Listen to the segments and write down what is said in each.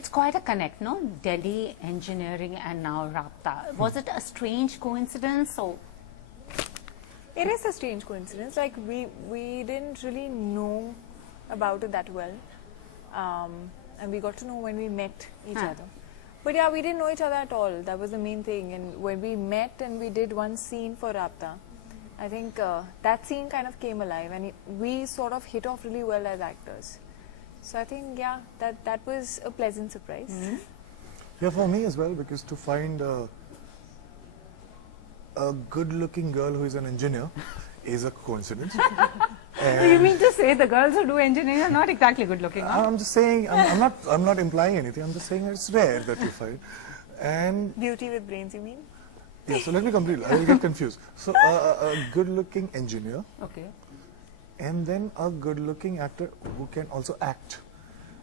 It's quite a connect, no? Delhi, engineering, and now Raabta. Was it a strange coincidence? Or It is a strange coincidence. Like we didn't really know about it that well, and we got to know when we met each other. But yeah, we didn't know each other at all. That was the main thing. And when we met and we did one scene for Raabta, I think that scene kind of came alive, and we sort of hit off really well as actors. So I think, yeah, that was a pleasant surprise. Yeah, for me as well, because to find a good-looking girl who is an engineer is a coincidence. you mean to say the girls who do engineering are not exactly good looking? Huh? I'm just saying, I'm not implying anything. I'm just saying it's rare that you find. And Beauty with brains, you mean? yeah, so let me complete. I will get confused. So a good-looking engineer. Okay. And then a good-looking actor who can also act.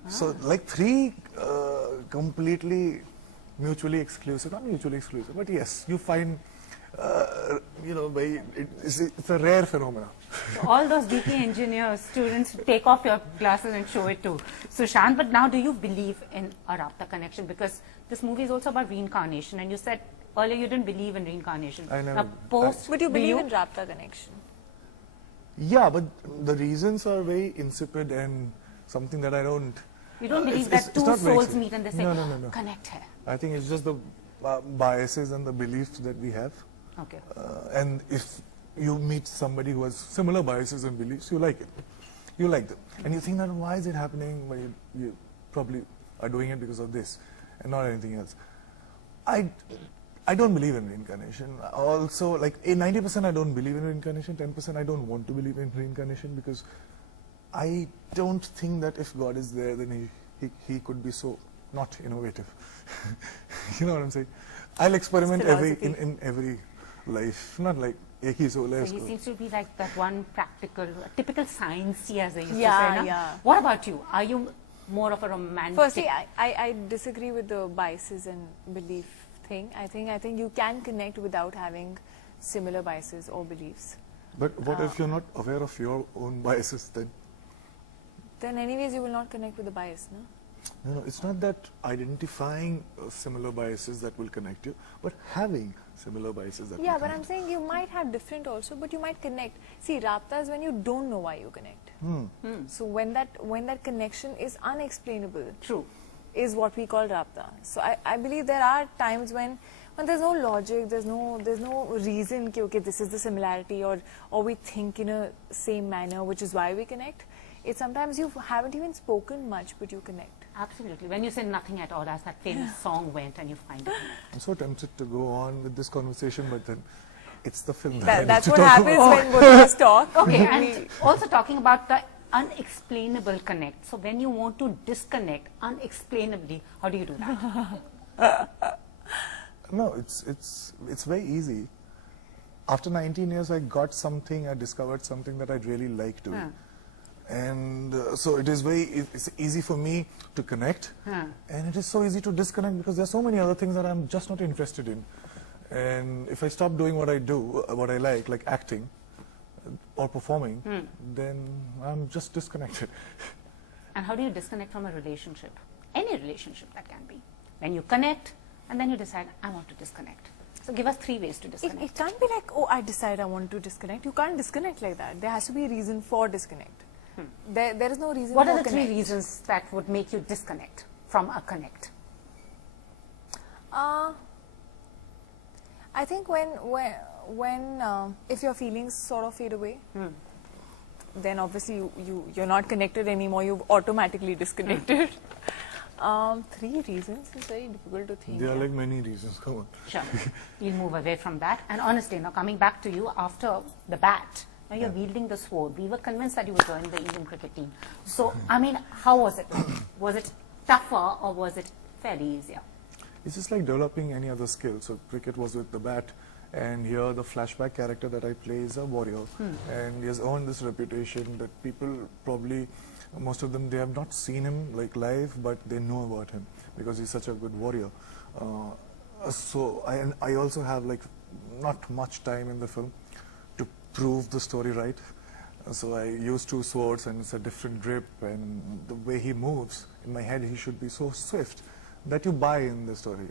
So like three completely mutually exclusive, not mutually exclusive, but yes, you find, you know, it's a rare phenomenon. So all those DP engineer students take off your glasses and show it to Sushant. But now, do you believe in a Raabta connection? Because this movie is also about reincarnation, and you said earlier you didn't believe in reincarnation. I know. Now, But you believe in Raabta connection? Yeah, but the reasons are very insipid and something that I don't... You don't believe that two souls meet and they say, no. connect here. I think it's just the biases and the beliefs that we have. Okay. And if you meet somebody who has similar biases and beliefs, you like it. You like them. And you think that why is it happening? Well, you probably are doing it because of this and not anything else. I don't believe in reincarnation. Also, like 90% I don't believe in reincarnation, 10% I don't want to believe in reincarnation, because I don't think that if God is there, then he could be so not innovative. You know what I'm saying? I'll experiment in every life, not like he's so less. So he seems to be like that one practical, typical sciencey, as they used to say. Yeah. What about you? Are you more of a romantic? Firstly, I disagree with the biases and belief thing. I think you can connect without having similar biases or beliefs. But what if you're not aware of your own biases then? Then anyways you will not connect with the bias, no? No, it's not that identifying similar biases that will connect you, but having similar biases that will but connect I'm saying you might have different also, but you might connect. See, Raabta is when you don't know why you connect. So when that connection is unexplainable. True. Is what we call Raabta. So I believe there are times when there's no logic, there's no reason ki, okay, this is the similarity, or we think in a same manner, which is why we connect. It's sometimes you haven't even spoken much, but you connect. Absolutely. When you say nothing at all, as that famous song went, and you find it. I'm so tempted to go on with this conversation, but then it's the film That's what happens when both of us talk. Okay, and also talking about the unexplainable connect. So when you want to disconnect unexplainably, how do you do that? No, it's very easy. After 19 years, I discovered something that I really like doing. And so it's easy for me to connect, and it is so easy to disconnect, because there are so many other things that I'm just not interested in. And if I stop doing what I do, what I like acting or performing, then I'm just disconnected. And how do you disconnect from a relationship? Any relationship that can be. When you connect, and then you decide, I want to disconnect. So give us 3 ways to disconnect. It can't be like, oh, I decide I want to disconnect. You can't disconnect like that. There has to be a reason for disconnect. There is no reason What for are the connect. 3 reasons that would make you disconnect from a connect? I think when if your feelings sort of fade away, then obviously you're not connected anymore. You've automatically disconnected. 3 reasons is very difficult to think. There are like many reasons. Come on. Sure. We'll move away from that. And honestly, now coming back to you after the bat, now you're wielding the sword. We were convinced that you would join the Indian cricket team. So, I mean, how was it? Was it tougher or was it fairly easier? It's just like developing any other skill. So cricket was with the bat, and here the flashback character that I play is a warrior. And he has earned this reputation that people probably, most of them, they have not seen him like live, but they know about him because he's such a good warrior. So I also have like not much time in the film to prove the story right. So I used 2 swords and it's a different grip, and the way he moves, in my head he should be so swift that you buy in the story.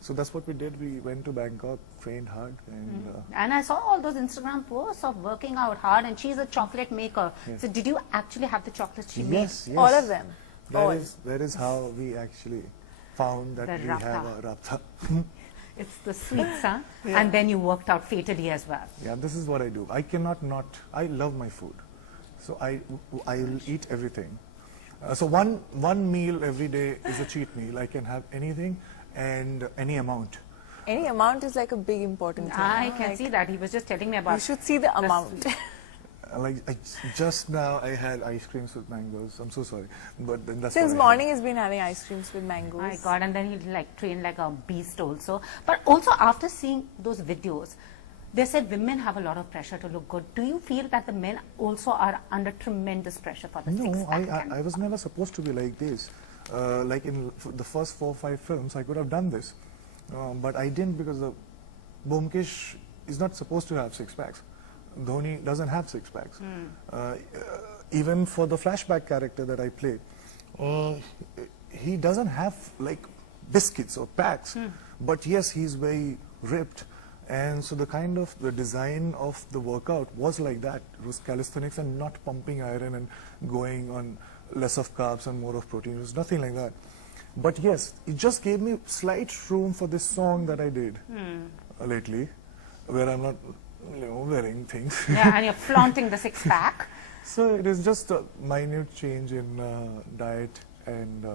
So that's what we did. We went to Bangkok, trained hard, and And I saw all those Instagram posts of working out hard, and she's a chocolate maker. Yes. So did you actually have the chocolates she yes, yes. All of them. All. That is how we actually found that The we Raabta. have a Raabta. It's the sweets, huh? And then you worked out fatally as well. Yeah, this is what I do. I cannot not. I love my food, so I will eat everything. So one meal every day is a cheat meal. I can have anything and any amount. Any amount is like a big important thing. I you know, can like, see that. He was just telling me about You should see the amount. Just now I had ice creams with mangoes. I'm so sorry, but then that's Since what I morning he's been having ice creams with mangoes. My God, and then he like trained like a beast also. But also after seeing those videos, they said women have a lot of pressure to look good. Do you feel that the men also are under tremendous pressure for the had. No, six-pack? I was never supposed to be like this. Like in the first 4 or 5 films, I could have done this, but I didn't because the Bomkesh is not supposed to have 6 packs. Dhoni doesn't have 6 packs. Even for the flashback character that I played, he doesn't have like biscuits or packs, but yes, he's very ripped, and so the design of the workout was like that. It was calisthenics and not pumping iron and going on less of carbs and more of protein. It was nothing like that. But yes, it just gave me slight room for this song that I did lately, where I'm not, wearing things. Yeah, and you're flaunting the six-pack. So it is just a minute change in diet and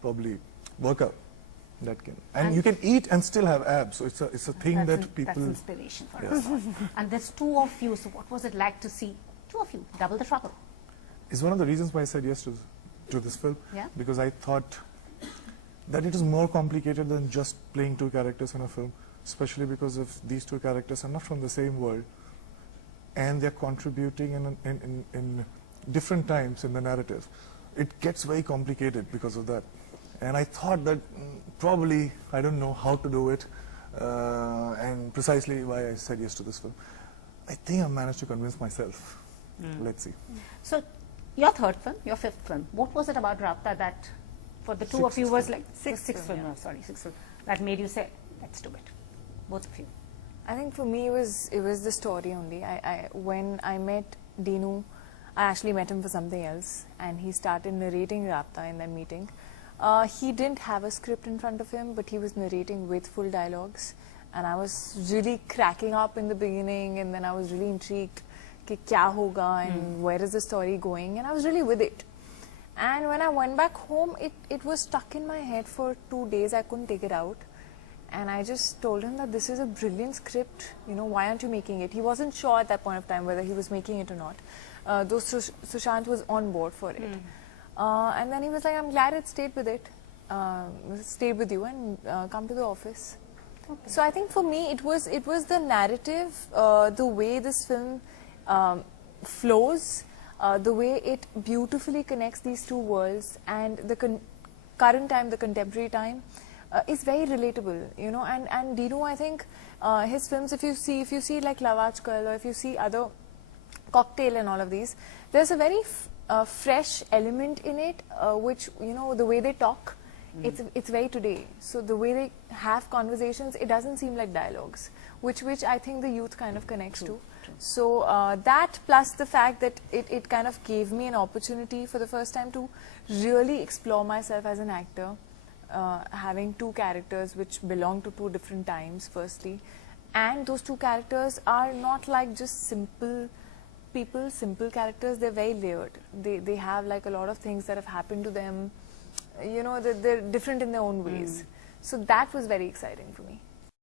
probably workout that can. And you can eat and still have abs. So it's a thing that people. That's inspiration for us. And there's 2 of you. So what was it like to see 2 of you? Double the trouble. It's one of the reasons why I said yes to this film. Yeah. Because I thought that it is more complicated than just playing 2 characters in a film, especially because if these 2 characters are not from the same world and they're contributing in different times in the narrative. It gets very complicated because of that. And I thought that probably I don't know how to do it, and precisely why I said yes to this film. I think I managed to convince myself. Let's see. So your 3rd film, your 5th film, what was it about Raabta that for the 2 of you was like Sixth sixth film, film, yeah. sixth film, that made you say, let's do it, both of you? I think for me it was the story only. When I met Dinu, I actually met him for something else, and he started narrating Raabta in that meeting. He didn't have a script in front of him, but he was narrating with full dialogues, and I was really cracking up in the beginning, and then I was really intrigued कि क्या होगा and where is the story going, and I was really with it. And when I went back home, it was stuck in my head for 2 days. I couldn't take it out. And I just told him that this is a brilliant script, why aren't you making it? He wasn't sure at that point of time whether he was making it or not. Though Sushant was on board for it. And then he was like, I'm glad it stayed with you and come to the office. Okay. So I think for me, it was the narrative, the way this film flows, the way it beautifully connects these 2 worlds, and the current time, the contemporary time, is very relatable, and Dinu, I think his films, if you see like Love Aajkal, or if you see other Cocktail and all of these, there's a very fresh element in it, which, the way they talk, it's very today. So the way they have conversations, it doesn't seem like dialogues, which I think the youth kind of connects to. So that, plus the fact that it kind of gave me an opportunity for the first time to really explore myself as an actor, having 2 characters which belong to 2 different times, firstly, and those 2 characters are not like just simple people, simple characters. They're very layered. They have like a lot of things that have happened to them, they're different in their own ways. So that was very exciting for me.